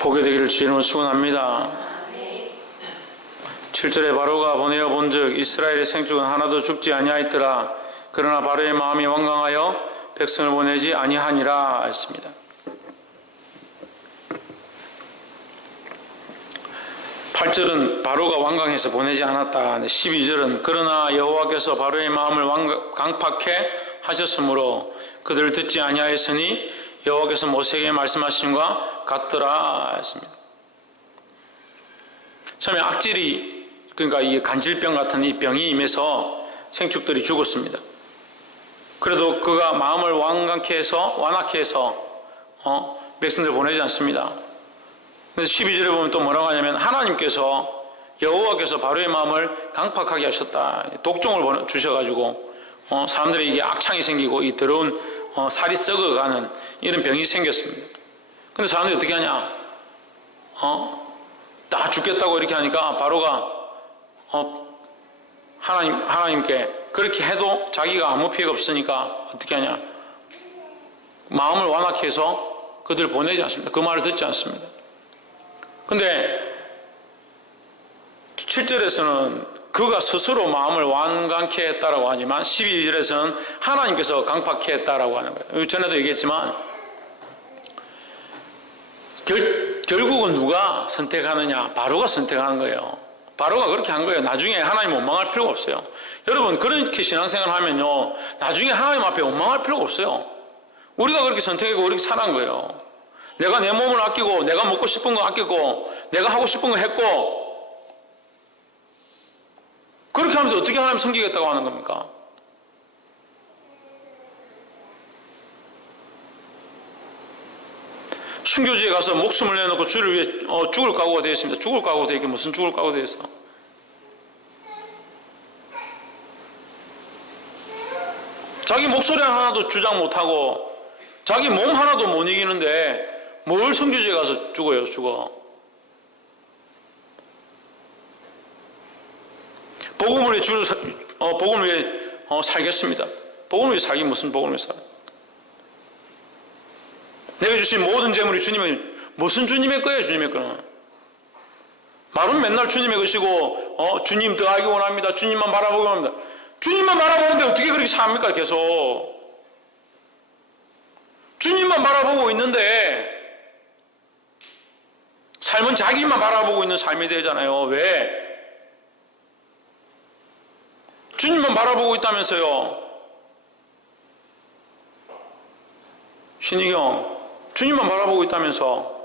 보게 되기를 주님으로 축원합니다. 7절에 바로가 보내어 본즉 이스라엘의 생축은 하나도 죽지 아니하였더라. 그러나 바로의 마음이 완강하여 백성을 보내지 아니하니라 했습니다. 8절은 바로가 완강해서 보내지 않았다. 12절은 그러나 여호와께서 바로의 마음을 강팍해 하셨으므로 그들을 듣지 아니하였으니 여호와께서 모세에게 말씀하심과 같더라 했습니다. 처음에 악질이, 그러니까 이 간질병 같은 이 병이 임해서 생축들이 죽었습니다. 그래도 그가 마음을 완강케 해서, 완악케 해서 백성들을 보내지 않습니다. 그래서 12절에 보면 또 뭐라고 하냐면 하나님께서, 여호와께서 바로의 마음을 강팍하게 하셨다. 독종을 주셔가지고 사람들이 이게 악창이 생기고 이 더러운 살이 썩어가는 이런 병이 생겼습니다. 근데 사람들이 어떻게 하냐? 다 죽겠다고 이렇게 하니까 바로가 하나님께 그렇게 해도 자기가 아무 피해가 없으니까 어떻게 하냐? 마음을 완악해 해서 그들을 보내지 않습니다. 그 말을 듣지 않습니다. 근데 7절에서는 그가 스스로 마음을 완강케 했다라고 하지만 12절에서는 하나님께서 강팍케 했다라고 하는 거예요. 전에도 얘기했지만 결국은 누가 선택하느냐? 바로가 선택한 거예요. 바로가 그렇게 한 거예요. 나중에 하나님 원망할 필요가 없어요. 여러분 그렇게 신앙생활을 하면요 나중에 하나님 앞에 원망할 필요가 없어요. 우리가 그렇게 선택하고 그렇게 살아간 거예요. 내가 내 몸을 아끼고 내가 먹고 싶은 거 아끼고 내가 하고 싶은 거 했고 그렇게 하면서 어떻게 하나님 섬기겠다고 하는 겁니까? 순교지에 가서 목숨을 내놓고 주를 위해 죽을 각오가 되어 있습니다. 죽을 각오가 되어 있게 무슨 죽을 각오가 되어 있어? 자기 목소리 하나도 주장 못하고 자기 몸 하나도 못 이기는데 뭘 순교지에 가서 죽어요? 죽어. 복음을 위해 복음을 위해 살겠습니다. 복음을 위해 살기 무슨 복음을 위해 살아? 내가 주신 모든 재물이 주님의, 무슨 주님의 거예요? 주님의 거는 말은 맨날 주님의 것이고 주님 더 알기 원합니다. 주님만 바라보기 원합니다. 주님만 바라보는데 어떻게 그렇게 삽니까? 계속 주님만 바라보고 있는데 삶은 자기만 바라보고 있는 삶이 되잖아요. 왜? 주님만 바라보고 있다면서요. 신희경, 주님만 바라보고 있다면서.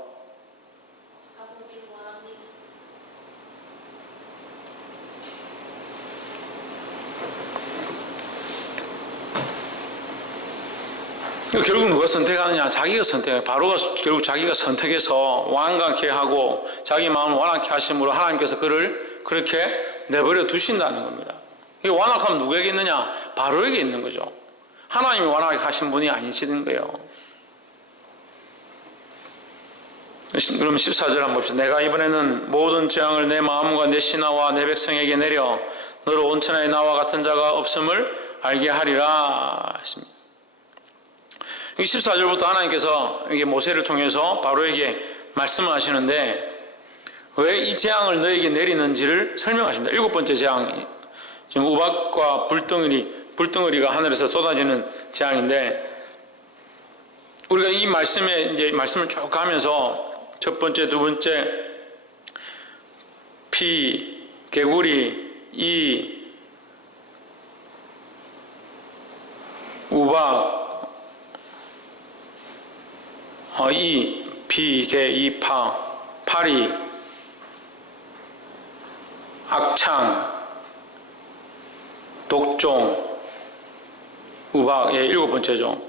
결국 누가 선택하느냐? 자기가 선택해요. 바로가 결국 자기가 선택해서 완강케 하고 자기 마음을 완악케 하심으로 하나님께서 그를 그렇게 내버려 두신다는 겁니다. 이 완악함은 누구에게 있느냐? 바로에게 있는 거죠. 하나님이 완악하게 하신 분이 아니시는 거예요. 그럼 14절 한번 봅시다. 내가 이번에는 모든 재앙을 내 마음과 내 신하와 내 백성에게 내려 너로 온천하에 나와 같은 자가 없음을 알게 하리라 했습니다. 14절부터 하나님께서 이게 모세를 통해서 바로에게 말씀을 하시는데 왜 이 재앙을 너에게 내리는지를 설명하십니다. 7번째 재앙, 지금 우박과 불덩어리가 하늘에서 쏟아지는 재앙인데 우리가 이 말씀에 이제 말씀을 쭉 가면서 첫 번째, 두 번째 피, 개구리, 이, 우박, 이, 비, 개, 이, 파리, 악창, 독종, 우박, 7번째죠.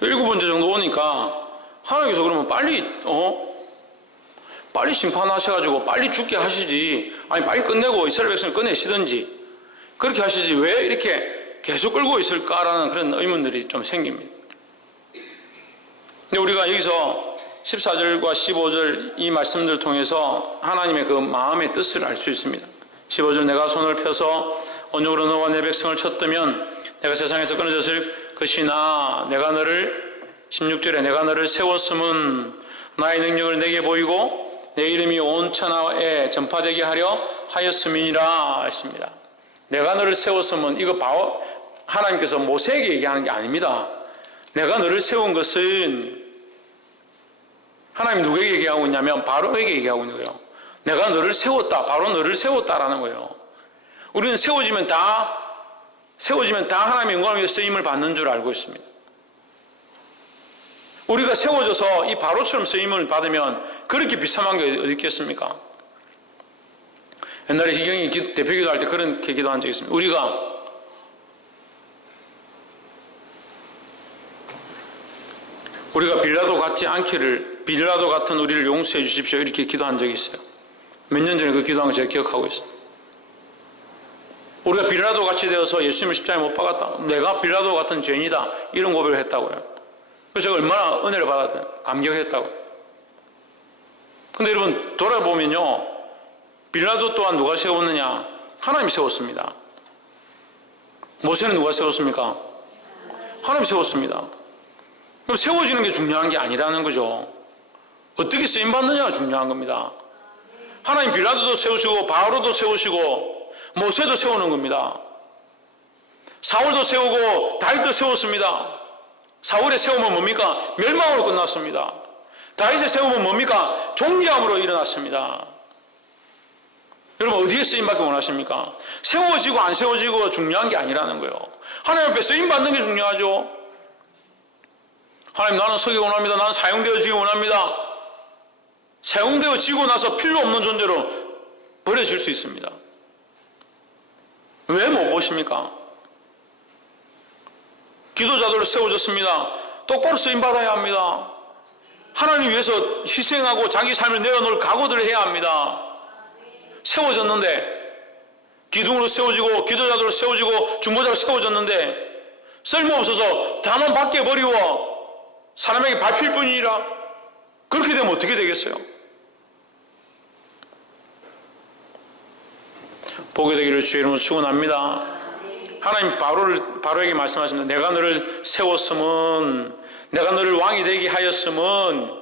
7번째 정도 오니까 하나님께서 그러면 빨리 심판하셔가지고 빨리 죽게 하시지, 아니 빨리 끝내고 이스라엘 백성을 꺼내시든지 그렇게 하시지 왜 이렇게 계속 끌고 있을까라는 그런 의문들이 좀 생깁니다. 근데 우리가 여기서 14절과 15절 이 말씀들을 통해서 하나님의 그 마음의 뜻을 알 수 있습니다. 15절 내가 손을 펴서 언약으로 너와 내 백성을 쳤다면 내가 세상에서 끊어졌을 것이나 내가 너를 16절에 내가 너를 세웠음은 나의 능력을 내게 보이고 내 이름이 온 천하에 전파되게 하려 하였음이니라 했습니다. 내가 너를 세웠으면 이거 하나님께서 모세에게 얘기하는 게 아닙니다. 내가 너를 세운 것은 하나님 누구에게 얘기하고 있냐면 바로에게 얘기하고 있는 거예요. 내가 너를 세웠다. 바로 너를 세웠다라는 거예요. 우리는 세워지면 다 하나님의 영광을 위해 쓰임을 받는 줄 알고 있습니다. 우리가 세워져서 이 바로처럼 쓰임을 받으면 그렇게 비참한 게 어디 있겠습니까? 옛날에 희경이 대표기도 할 때 그렇게 기도한 적이 있습니다. 우리가 빌라도 같지 않기를, 빌라도 같은 우리를 용서해 주십시오, 이렇게 기도한 적이 있어요. 몇 년 전에 그 기도한 거 제가 기억하고 있어요. 우리가 빌라도 같이 되어서 예수님을 십자가에 못 박았다, 내가 빌라도 같은 죄인이다, 이런 고백을 했다고요. 그래서 제가 얼마나 은혜를 받았다, 감격했다고. 근데 여러분 돌아보면요, 빌라도 또한 누가 세웠느냐? 하나님이 세웠습니다. 모세는 누가 세웠습니까? 하나님이 세웠습니다. 그럼 세워지는 게 중요한 게 아니라는 거죠. 어떻게 쓰임받느냐가 중요한 겁니다. 하나님 빌라도도 세우시고 바로도 세우시고 모세도 세우는 겁니다. 사울도 세우고 다윗도 세웠습니다. 사울의 세움은 뭡니까? 멸망으로 끝났습니다. 다윗의 세움은 뭡니까? 존귀함으로 일어났습니다. 여러분 어디에 쓰임받기 원하십니까? 세워지고 안 세워지고 중요한 게 아니라는 거예요. 하나님 앞에 쓰임받는 게 중요하죠. 하나님, 나는 서기 원합니다. 나는 사용되어지기 원합니다. 사용되어지고 나서 필요 없는 존재로 버려질 수 있습니다. 왜 못 보십니까? 기도자들로 세워졌습니다. 똑바로 쓰임받아야 합니다. 하나님 위해서 희생하고 자기 삶을 내어놓을 각오들을 해야 합니다. 세워졌는데, 기둥으로 세워지고 기도자들로 세워지고 중보자로 세워졌는데 쓸모없어서 다만 밖에 버리고 사람에게 밟힐 뿐이니라, 그렇게 되면 어떻게 되겠어요? 보게 되기를 주의 이름으로 축원합니다. 하나님 바로에게 말씀하십니다. 내가 너를 세웠음은, 내가 너를 왕이 되게 하였음은,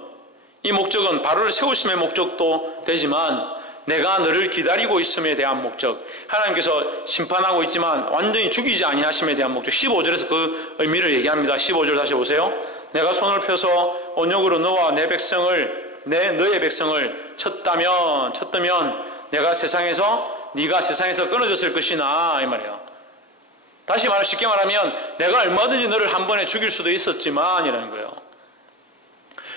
이 목적은 바로를 세우심의 목적도 되지만 내가 너를 기다리고 있음에 대한 목적, 하나님께서 심판하고 있지만 완전히 죽이지 아니하심에 대한 목적, 15절에서 그 의미를 얘기합니다. 15절 다시 보세요. 내가 손을 펴서 언약으로 너와 너의 백성을 쳤다면 네가 세상에서 끊어졌을 것이나, 이 말이에요. 다시 말해 쉽게 말하면 내가 얼마든지 너를 한 번에 죽일 수도 있었지만 이라는 거예요.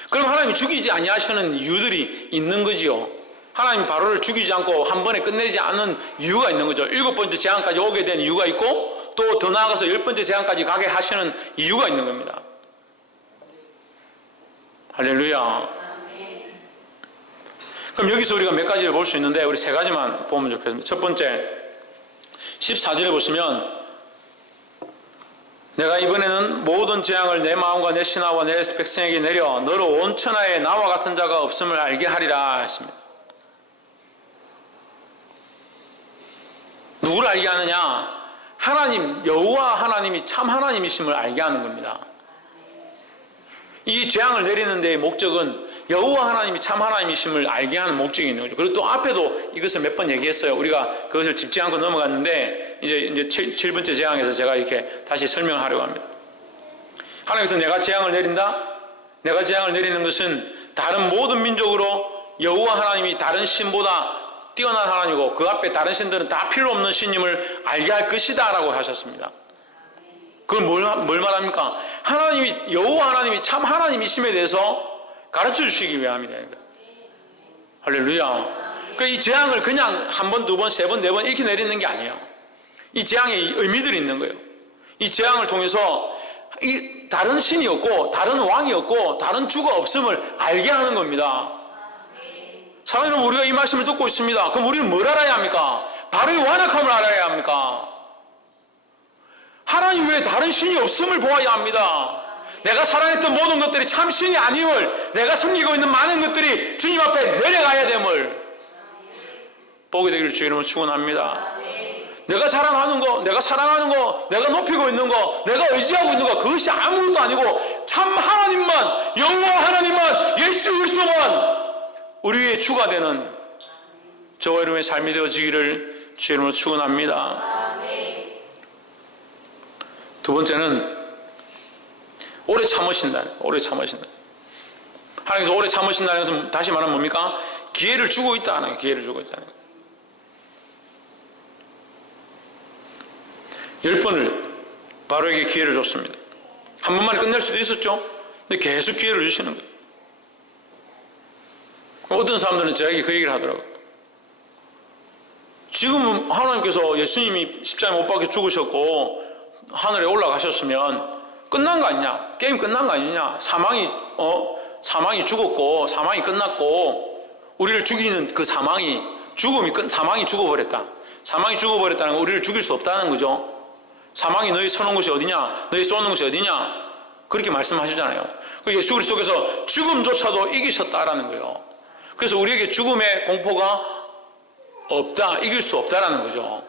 그럼 하나님이 죽이지 아니하시는 이유들이 있는 거지요. 하나님 바로를 죽이지 않고 한 번에 끝내지 않는 이유가 있는 거죠. 7번째 재앙까지 오게 된 이유가 있고, 또 더 나아가서 10번째 재앙까지 가게 하시는 이유가 있는 겁니다. 할렐루야. 그럼 여기서 우리가 몇 가지를 볼 수 있는데 우리 세 가지만 보면 좋겠습니다. 첫 번째, 14절에 보시면 내가 이번에는 모든 재앙을 내 마음과 내 신하와 내 백성에게 내려 너로 온 천하에 나와 같은 자가 없음을 알게 하리라 했습니다. 누구를 알게 하느냐? 하나님, 여호와 하나님이 참 하나님이심을 알게 하는 겁니다. 이 재앙을 내리는 데의 목적은 여호와 하나님이 참 하나님이심을 알게 하는 목적이 있는 거죠. 그리고 또 앞에도 이것을 몇 번 얘기했어요. 우리가 그것을 짚지 않고 넘어갔는데 이제 7번째 재앙에서 제가 이렇게 다시 설명하려고 합니다. 하나님께서 내가 재앙을 내린다? 내가 재앙을 내리는 것은 다른 모든 민족으로 여호와 하나님이 다른 신보다 뛰어난 하나님이고 그 앞에 다른 신들은 다 필요 없는 신임을 알게 할 것이다 라고 하셨습니다. 그걸 뭘 말합니까? 여호와 하나님이 참 하나님이심에 대해서 가르쳐 주시기 위함이다. 할렐루야. 그러니까 이 재앙을 그냥 한 번, 두 번, 세 번, 네 번 이렇게 내리는 게 아니에요. 이 재앙에 의미들이 있는 거예요. 이 재앙을 통해서 이 다른 신이 없고 다른 왕이 없고 다른 주가 없음을 알게 하는 겁니다. 사랑하는 여러분, 우리가 이 말씀을 듣고 있습니다. 그럼 우리는 뭘 알아야 합니까? 바로의 완악함을 알아야 합니까? 하나님 외에 다른 신이 없음을 보아야 합니다. 내가 사랑했던 모든 것들이 참 신이 아님을, 내가 섬기고 있는 많은 것들이 주님 앞에 내려가야 됨을 보게 되기를 주의 이름으로 축원합니다. 내가 자랑하는 거, 내가 사랑하는 거, 내가 높이고 있는 거, 내가 의지하고 있는 거, 그것이 아무것도 아니고 참 하나님만, 여호와 하나님만, 예수 그리스도만 우리의 주가 되는 저와 여러분의 삶이 되어지기를 주의 이름으로 축원합니다. 두 번째는 오래 참으신다. 오래 참으신다. 하나님께서 오래 참으신다는 것은 다시 말하면 뭡니까? 기회를 주고 있다는 거예요. 기회를 주고 있다는 거예요. 10번을 바로에게 기회를 줬습니다. 한 번만에 끝낼 수도 있었죠. 근데 계속 기회를 주시는 거예요. 어떤 사람들은 저에게 그 얘기를 하더라고요. 지금 하나님께서 예수님이 십자가에 못 박혀 죽으셨고 하늘에 올라가셨으면 끝난 거 아니냐? 게임 끝난 거 아니냐? 사망이 죽었고 사망이 끝났고 우리를 죽이는 그 사망이 죽어버렸다. 사망이 죽어버렸다는 건 우리를 죽일 수 없다는 거죠. 사망이 너희 서는 곳이 어디냐? 너희 쏘는 곳이 어디냐? 그렇게 말씀하시잖아요. 예수 그리스도께서 죽음조차도 이기셨다라는 거예요. 그래서 우리에게 죽음의 공포가 없다, 이길 수 없다라는 거죠.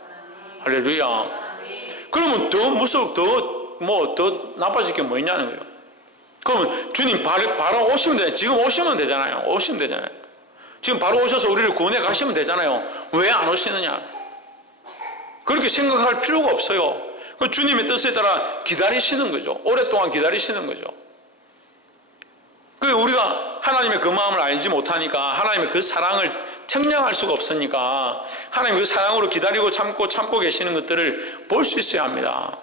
할렐루야. 그러면 더 더 나빠질 게 뭐 있냐는 거예요. 그러면 주님 바로 오시면 되잖아요. 지금 오시면 되잖아요. 오시면 되잖아요. 지금 바로 오셔서 우리를 구원해 가시면 되잖아요. 왜 안 오시느냐? 그렇게 생각할 필요가 없어요. 주님의 뜻에 따라 기다리시는 거죠. 오랫동안 기다리시는 거죠. 우리가 하나님의 그 마음을 알지 못하니까 하나님의 그 사랑을 청량할 수가 없으니까 하나님 그 사랑으로 기다리고 참고 계시는 것들을 볼 수 있어야 합니다.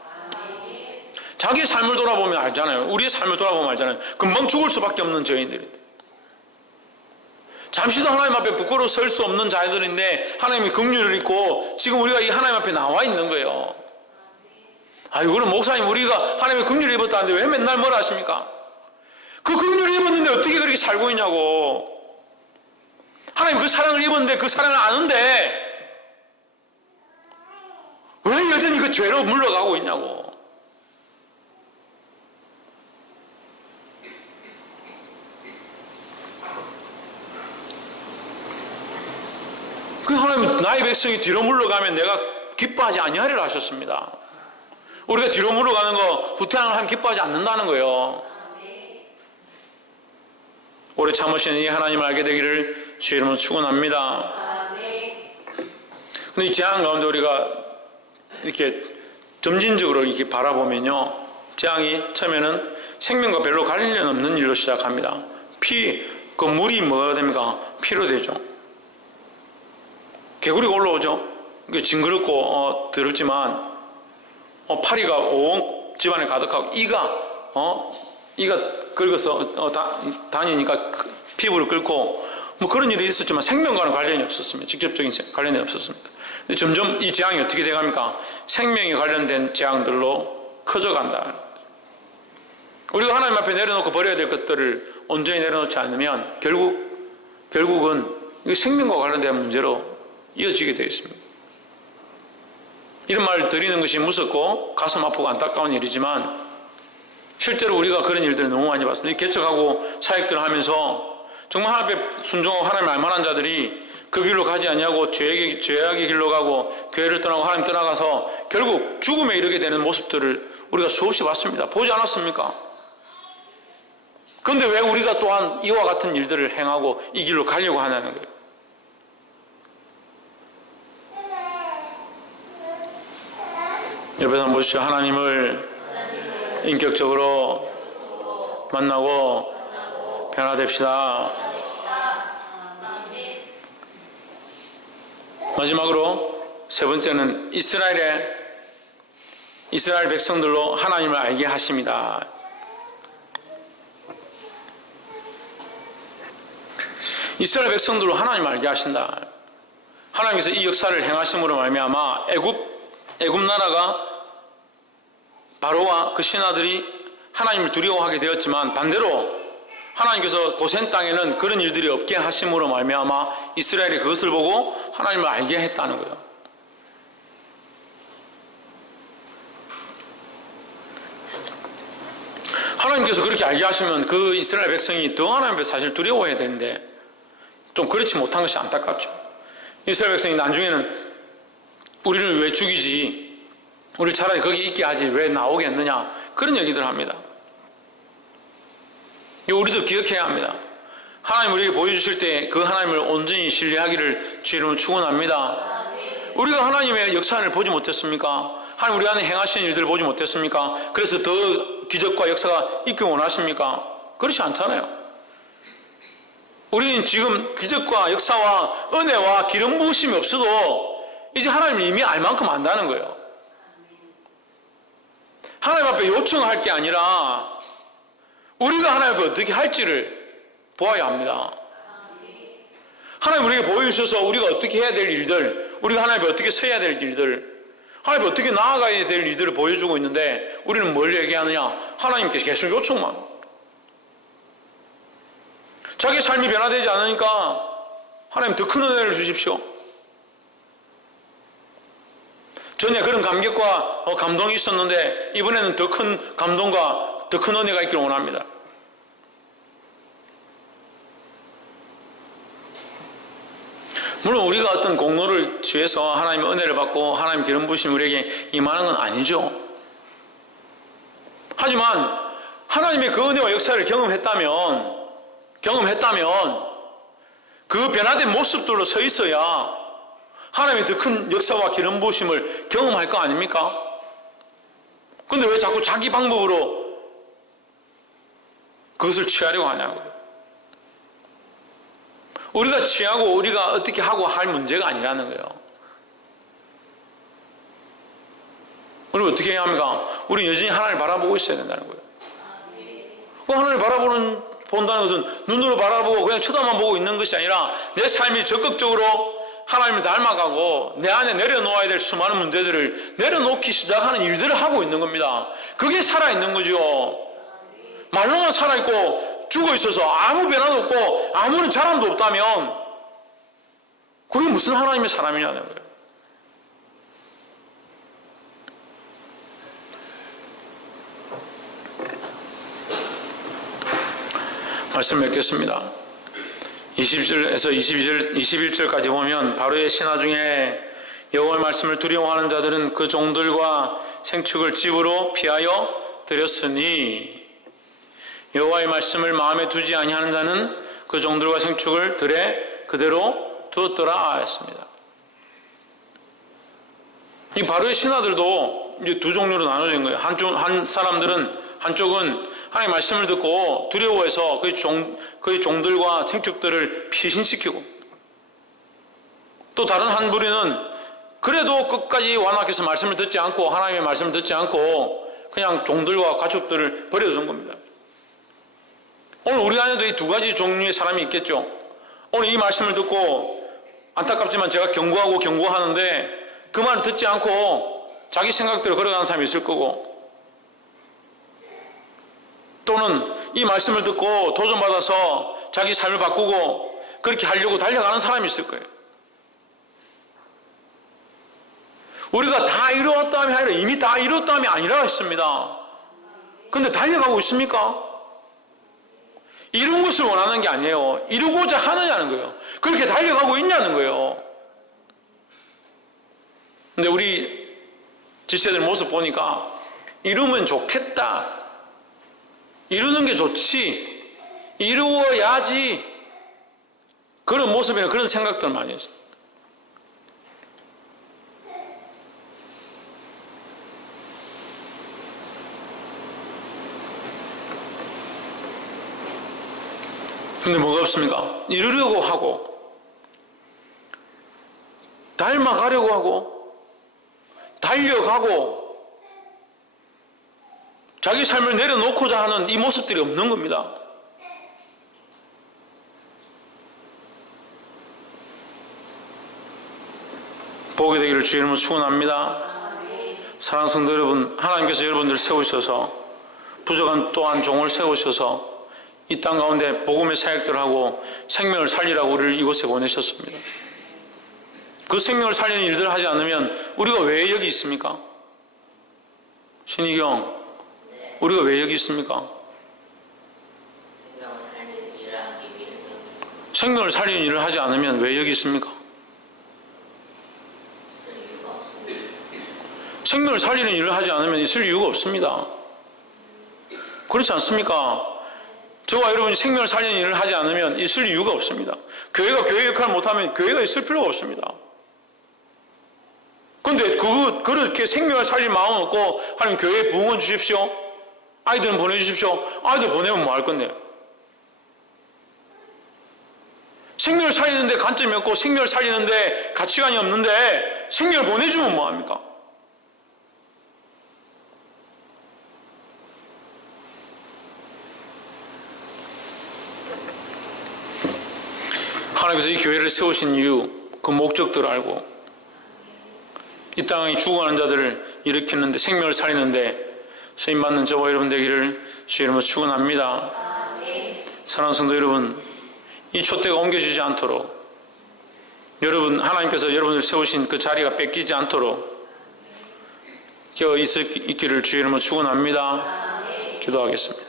자기의 삶을 돌아보면 알잖아요. 우리의 삶을 돌아보면 알잖아요. 금방 죽을 수밖에 없는 저희들인데, 잠시도 하나님 앞에 부끄러워 설 수 없는 자들인데 하나님이 긍휼을 입고 지금 우리가 이 하나님 앞에 나와 있는 거예요. 아유, 그럼 목사님 우리가 하나님의 긍휼을 입었다는데 왜 맨날 뭐라 하십니까? 그 긍휼을 입었는데 어떻게 그렇게 살고 있냐고. 하나님 그 사랑을 입었는데 그 사랑을 아는데 왜 여전히 그 죄로 물러가고 있냐고. 그 하나님 나의 백성이 뒤로 물러가면 내가 기뻐하지 아니하리라 하셨습니다. 우리가 뒤로 물러가는 거 후퇴하는 하나님 기뻐하지 않는다는 거예요. 오래 참으시는 이 하나님을 알게 되기를 주의 이름으로 축원합니다. 근데 이 재앙 가운데 우리가 이렇게 점진적으로 이렇게 바라보면요, 재앙이 처음에는 생명과 별로 관련 없는 일로 시작합니다. 그 물이 뭐가 됩니까? 피로 되죠. 개구리가 올라오죠. 징그럽고 더럽지만 파리가 온 집안에 가득하고 이가 긁어서 다니니까 피부를 끓고 뭐 그런 일이 있었지만 생명과는 관련이 없었습니다. 직접적인 관련이 없었습니다. 근데 점점 이 재앙이 어떻게 돼갑니까? 생명에 관련된 재앙들로 커져간다. 우리가 하나님 앞에 내려놓고 버려야 될 것들을 온전히 내려놓지 않으면 결국은 생명과 관련된 문제로 이어지게 되어 있습니다. 이런 말을 드리는 것이 무섭고 가슴 아프고 안타까운 일이지만 실제로 우리가 그런 일들을 너무 많이 봤습니다. 개척하고 사역들을 하면서 정말 하나님 앞에 순종하고 하나님 알만한 자들이 그 길로 가지 아니하고 죄악의 길로 가고 교회를 떠나고 하나님 떠나가서 결국 죽음에 이르게 되는 모습들을 우리가 수없이 봤습니다. 보지 않았습니까? 그런데 왜 우리가 또한 이와 같은 일들을 행하고 이 길로 가려고 하냐는 거예요. 옆에서 한번 보십시오. 하나님을 인격적으로 만나고 변화됩시다. 마지막으로 세 번째는 이스라엘 백성들로 하나님을 알게 하십니다. 이스라엘 백성들로 하나님을 알게 하신다. 하나님께서 이 역사를 행하심으로 말미암아 애굽 나라가 바로와 그 신하들이 하나님을 두려워하게 되었지만 반대로 하나님께서 고센 땅에는 그런 일들이 없게 하심으로 말미암아 이스라엘이 그것을 보고 하나님을 알게 했다는 거예요. 하나님께서 그렇게 알게 하시면 그 이스라엘 백성이 더 하나님 앞에 사실 두려워해야 되는데 좀 그렇지 못한 것이 안타깝죠. 이스라엘 백성이 나중에는 우리를 왜 죽이지? 우리 차라리 거기 있게 하지 왜 나오게 했느냐? 그런 얘기들 합니다. 이거 우리도 기억해야 합니다. 하나님 우리에게 보여주실 때 그 하나님을 온전히 신뢰하기를 주의 이름으로 축원합니다. 우리가 하나님의 역사를 보지 못했습니까? 하나님 우리 안에 행하시는 일들을 보지 못했습니까? 그래서 더 기적과 역사가 있기 원하십니까? 그렇지 않잖아요. 우리는 지금 기적과 역사와 은혜와 기름 부으심이 없어도 이제 하나님을 이미 알 만큼 안다는 거예요. 하나님 앞에 요청할 게 아니라 우리가 하나님 앞에 어떻게 할지를 보아야 합니다. 하나님 우리에게 보여주셔서 우리가 어떻게 해야 될 일들, 우리가 하나님 앞에 어떻게 서야 될 일들, 하나님 앞에 어떻게 나아가야 될 일들을 보여주고 있는데 우리는 뭘 얘기하느냐? 하나님께 계속 요청만. 자기 삶이 변화되지 않으니까 하나님 더 큰 은혜를 주십시오. 전에 그런 감격과 감동이 있었는데 이번에는 더 큰 감동과 더 큰 은혜가 있기를 원합니다. 물론 우리가 어떤 공로를 취해서 하나님의 은혜를 받고 하나님 기름 부으심이 우리에게 임하는 건 아니죠. 하지만 하나님의 그 은혜와 역사를 경험했다면 그 변화된 모습들로 서 있어야 하나님의 더 큰 역사와 기름 부으심을 경험할 거 아닙니까? 그런데 왜 자꾸 자기 방법으로 그것을 취하려고 하냐고요. 우리가 취하고 우리가 어떻게 하고 할 문제가 아니라는 거예요. 우리 어떻게 해야 합니까? 우리 여전히 하나님을 바라보고 있어야 된다는 거예요. 하나님을 본다는 것은 눈으로 바라보고 그냥 쳐다만 보고 있는 것이 아니라 내 삶이 적극적으로 하나님을 닮아가고 내 안에 내려놓아야 될 수많은 문제들을 내려놓기 시작하는 일들을 하고 있는 겁니다. 그게 살아있는 거죠. 말로만 살아있고 죽어 있어서 아무 변화도 없고 아무런 자랑도 없다면 그게 무슨 하나님의 사람이냐는 거예요. 말씀 맺겠습니다. 20절에서 21절까지 보면 바로의 신하 중에 여호와의 말씀을 두려워하는 자들은 그 종들과 생축을 집으로 피하여 드렸으니 여호와의 말씀을 마음에 두지 아니하는 자는 그 종들과 생축을 들에 그대로 두었더라 했습니다. 이 바로의 신하들도 이제 두 종류로 나눠진 거예요. 한 사람들은 한쪽은 하나님의 말씀을 듣고 두려워해서 그의 종들과 생축들을 피신시키고, 또 다른 한 부류는 그래도 끝까지 완악해서 말씀을 듣지 않고 하나님의 말씀을 듣지 않고 그냥 종들과 가축들을 버려두는 겁니다. 오늘 우리 안에도 이 두 가지 종류의 사람이 있겠죠. 오늘 이 말씀을 듣고 안타깝지만 제가 경고하는데 그 말을 듣지 않고 자기 생각대로 걸어가는 사람이 있을 거고, 또는 이 말씀을 듣고 도전받아서 자기 삶을 바꾸고 그렇게 하려고 달려가는 사람이 있을 거예요. 우리가 다 이루었다함이 아니라 이미 다 이뤘다함이 아니라 했습니다. 그런데 달려가고 있습니까? 이룬 것을 원하는 게 아니에요. 이루고자 하느냐는 거예요. 그렇게 달려가고 있냐는 거예요. 근데 우리 지체들 모습 보니까 이루면 좋겠다, 이루는 게 좋지, 이루어야지, 그런 모습이나 그런 생각들 많이 했어요. 근데 뭐가 없습니까? 이루려고 하고, 닮아가려고 하고, 달려가고, 자기 삶을 내려놓고자 하는 이 모습들이 없는 겁니다. 복이 되기를 주의 이름으로 축원합니다. 사랑하는 성도 여러분, 하나님께서 여러분들을 세우셔서 부족한 또 한 종을 세우셔서 이 땅 가운데 복음의 사역들을 하고 생명을 살리라고 우리를 이곳에 보내셨습니다. 그 생명을 살리는 일들을 하지 않으면 우리가 왜 여기 있습니까? 신희경, 우리가 왜 여기 있습니까? 생명을 살리는 일을 하지 않으면 왜 여기 있습니까? 생명을 살리는 일을 하지 않으면 있을 이유가 없습니다. 그렇지 않습니까? 저와 여러분이 생명을 살리는 일을 하지 않으면 있을 이유가 없습니다. 교회가 교회 역할을 못하면 교회가 있을 필요가 없습니다. 그런데 그렇게 생명을 살릴 마음 없고 하나님 교회에 부흥원 주십시오. 아이들은 보내주십시오. 아이들 보내면 뭐 할 건데요? 생명을 살리는데 관점이 없고 생명을 살리는데 가치관이 없는데 생명을 보내주면 뭐합니까? 하나님께서 이 교회를 세우신 이유, 그 목적들을 알고 이 땅에 죽어가는 자들을 일으키는데 생명을 살리는데 쓰임받는 저와 여러분 되기를 주의 이름으로 축원합니다. 사랑하는 성도 여러분, 이 촛대가 옮겨지지 않도록 여러분 하나님께서 여러분을 세우신 그 자리가 뺏기지 않도록 깨어 있기를 주의 이름으로 축원합니다. 기도하겠습니다.